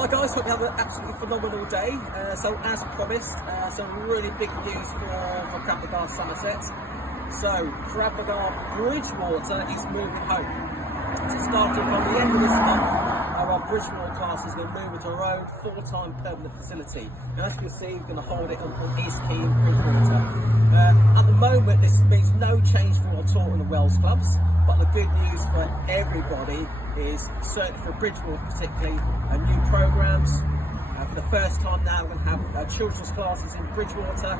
Hi guys, hope you have an absolutely phenomenal day. So as promised, some really big news for Krav Maga Somerset. So Krav Maga Bridgwater is moving home. So starting from the end of this month, our Bridgwater class is going to move into our own full-time permanent facility. And as you can see, we're going to hold it on East Key in Bridgwater. At the moment, this means no change for our tour in the Wells clubs. But the good news for everybody is, certainly for Bridgwater particularly, new programs. For the first time now, we're going to have children's classes in Bridgwater,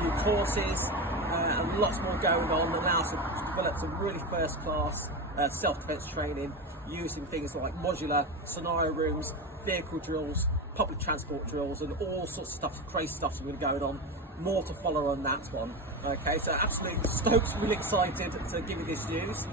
new courses, and lots more going on. And now to develop some really first-class self-defense training using things like modular scenario rooms, vehicle drills, public transport drills, and all sorts of stuff, crazy stuff that's been going on. More to follow on that one. Okay, so absolutely stoked, really excited to give you this news.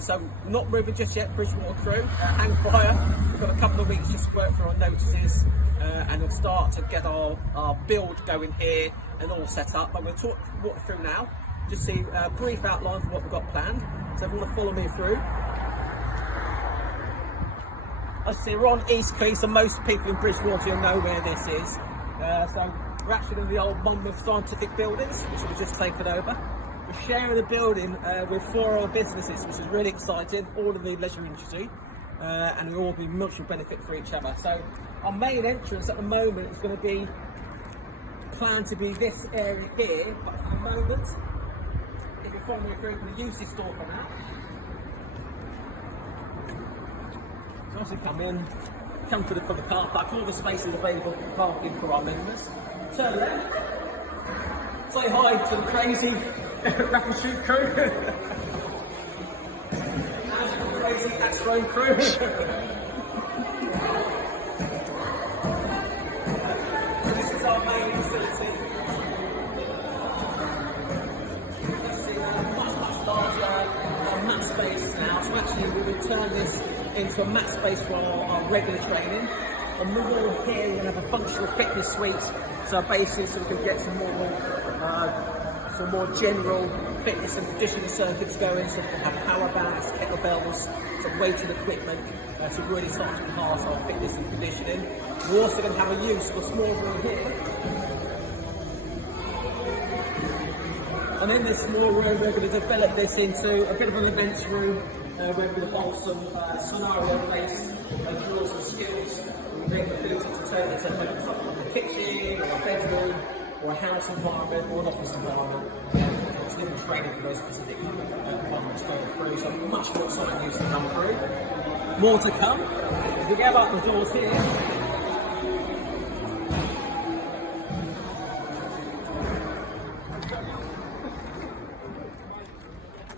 So not moving just yet, Bridgwater crew, hang fire. We've got a couple of weeks just to work through our notices and we'll start to get our build going here and all set up. But we'll walk through now, just see a brief outline of what we've got planned. So if you want to follow me through. As you see, we're on East Key, so most people in Bridgwater will know where this is. So we're actually in the old Monmouth Scientific buildings, which we've just taken over. We're sharing the building with 4 other businesses, which is really exciting, all in the leisure industry, and we'll all be mutual benefit for each other. So our main entrance at the moment is going to be planned to be this area here, but for the moment, if you follow me through, we're going to use this door for now. So as we come in, come to the car park, all the spaces available for parking for our members. Turn left, say hi to the crazy rapid shoot crew. And the crazy X-Ray crew. This is our main facility. You see much larger mat space now. So actually we will turn this into a mat space for our regular training. On the wall here, we're going to have a functional fitness suite, so basically so we can get some more general fitness and conditioning circuits going, so we can have power bands, kettlebells, some weighted equipment to really start to enhance our fitness and conditioning. We're also going to have a use for a small room here. And in this small room, we're going to develop this into a bit of an events room where we'll hold some scenario-based drills and skills. Bring the ability to turn it into something like a kitchen, or a bedroom, or a house environment, or an office environment. It's little training for those specific environments going through, so much more exciting news to come through. More to come. If we go out the doors here,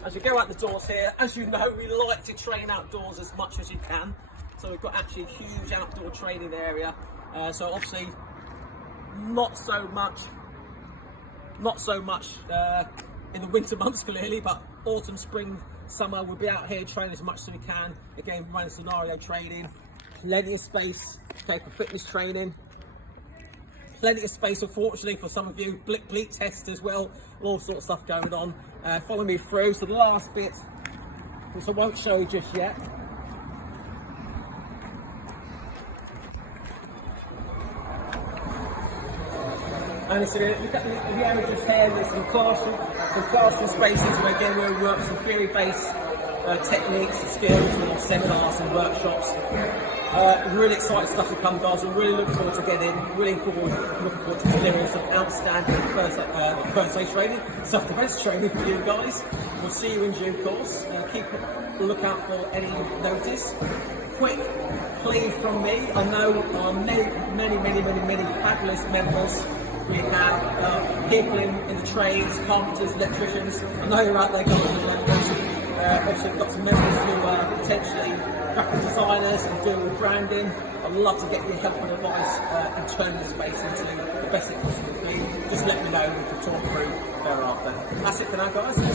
as you go out the doors here, as you know, we like to train outdoors as much as you can. So we've got actually a huge outdoor training area. So obviously, not so much in the winter months clearly, but autumn, spring, summer, we'll be out here training as much as we can. Again, running scenario training, plenty of space, okay, for fitness training. Plenty of space, unfortunately, for some of you, bleep tests as well, all sorts of stuff going on. Follow me through. So the last bit, which I won't show you just yet. And so look at the area just here, there's some classroom spaces where again we'll work some theory-based techniques and skills and seminars and workshops. Really exciting stuff to come, guys. I'm really looking forward to getting in, really looking forward to delivering some outstanding first aid training, self-defense training for you guys. We'll see you in due course. Keep a lookout for any notice. Quick plea from me, I know many fabulous members. We have people in the trades, carpenters, electricians. I know you're out there, guys. Also, we've got some members who are potentially graphic designers and doing branding. I'd love to get your help and advice and turn this space into the best it possibly can be. Just let me know and we can talk through thereafter. That's it for now, guys. See you.